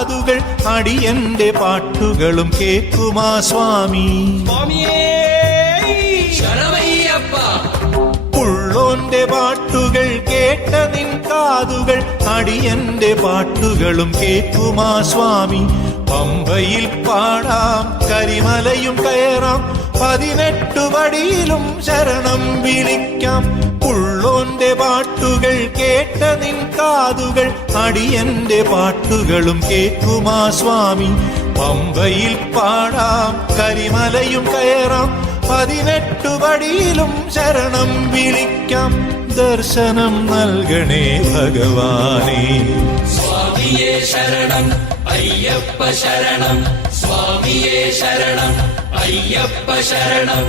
കാതുകൾ അടിയന്റെ പാട്ടുകളും കേൾക്കുമാ സ്വാമി. ഉള്ളോന്റെ പാട്ടുകൾ കേട്ട നിൻ കാതുകൾ അടിയന്റെ പാട്ടുകളും കേൾക്കുമാ സ്വാമി. പമ്പയിൽ പാടാം കരിമലയും കയറാം 18 പടിയിലും ശരണം വിളിക്കാം. ഉള്ളോന്റെ പാട്ടുകൾ കേട്ട നിൻ കാതുകൾ അടിയന്റെ പാട്ടുകളും കേൾക്കുമാ സ്വാമി. പമ്പയിൽ പാടാം കരിമലയും കയറാം 18 പടിയിലും ശരണം വിളിക്കാം. ദർശനം നൽകണേ ഭഗവാനേ. സ്വാമിയേ ശരണം അയ്യപ്പ ശരണം, സ്വാമിയേ ശരണം അയ്യപ്പ ശരണം.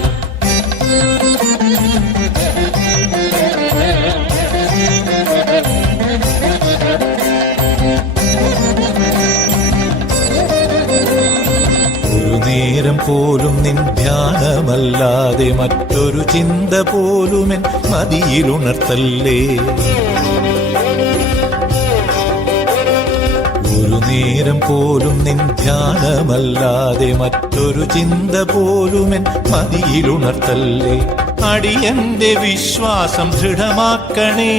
ഒരു നേരം പോലും നിൻ ധ്യാനമല്ലാതെ മറ്റൊരു ചിന്ത പോലുമെൻ മതിയിലുണർത്തല്ലേ. ഒരു നേരം പോലും നിൻ ധ്യാനമല്ലാതെ മറ്റൊരു ചിന്ത പോലുമെൻ മതിയിലുണർത്തല്ലേ. അടിയന്റെ വിശ്വാസം ദൃഢമാക്കണേ.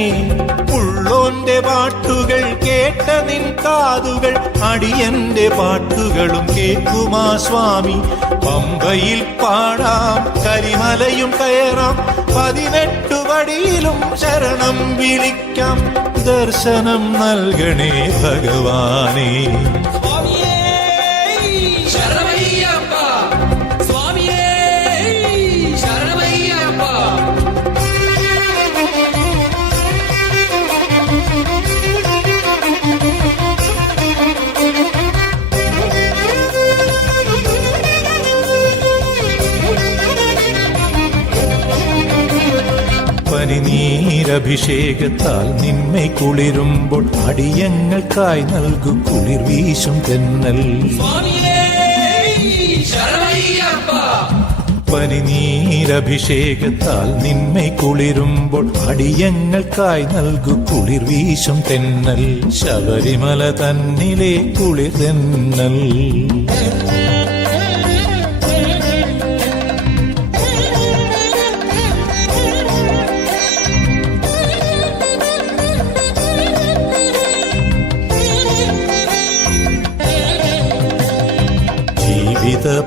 ഉള്ളോന്റെ പാട്ടുകൾ കേട്ട നിൻ കാതുകൾ അടിയന്റെ പാട്ടുകളും കേൾക്കുമാ സ്വാമി. പമ്പയിൽ പാടാം കരിമലയും കയറാം 18 പടിയിലും ശരണം വിളിക്കാം. ദർശനം നൽകണേ ഭഗവാനേ. പനിനീരഭിഷേകത്താൽ നിന്മേ കുളിരുമ്പോൾ അടിയങ്ങൾക്കായി നൽകു കുളിർ വീശും തെന്നൽ. പനിനീരഭിഷേകത്താൽ നിന്മേ കുളിരുമ്പോൾ അടിയങ്ങൾക്കായി നൽകു കുളിർ വീശും തെന്നൽ. ശബരിമല തന്നിലെ കുളിർ തെന്നൽ.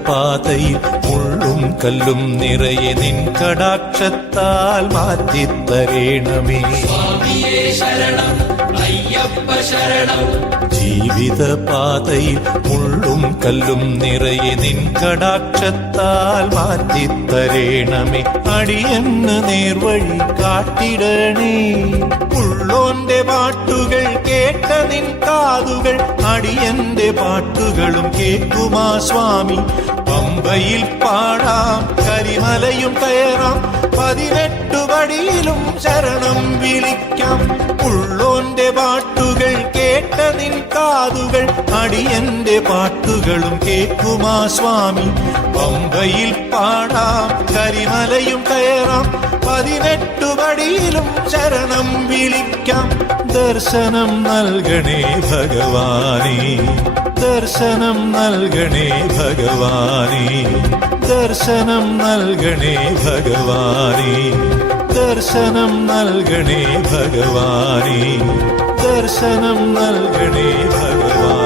പാതയിൽ മുള്ളും കല്ലും നിറയെ നിൻ കടാക്ഷത്താൽ മാറ്റിത്തരേണമേ. ജീവിത പാതയിൽ മുള്ളും കല്ലും നിറയെ നിൻ കടാക്ഷത്താൽ മാറ്റിത്തരേണമേ. അടിയന്ന് നേർവഴി കാട്ടിടണേ. ഉള്ളോന്റെ പാട്ടുകൾ കേട്ട നിൻ കാതുകൾ അടിയന്റെ പാട്ടുകളും കേൾക്കുമാ സ്വാമി. പമ്പയിൽ പാടാം കരിമലയും കയറാം 18 പടിയിലും ശരണം വിളിക്കാം. ഉള്ളോന്റെ പാട്ടുകൾ കേട്ട നിൻ കാതുകൾ അടിയന്റെ പാട്ടുകളും കേൾക്കുമാ സ്വാമി. പമ്പയിൽ പാടാം കരിമലയും കയറാം 18 പടിയിലും ശരണം വിളിക്കാം. ദർശനം നൽകണേ ഭഗവാനേ. ദർശനം നൽകണേ ഭഗവാനേ. ദർശനം നൽകണേ ഭഗവാനേ. ദർശനം നൽകണേ ഭഗവാനേ. ദർശനം നൽകണേ ഭഗവാനേ.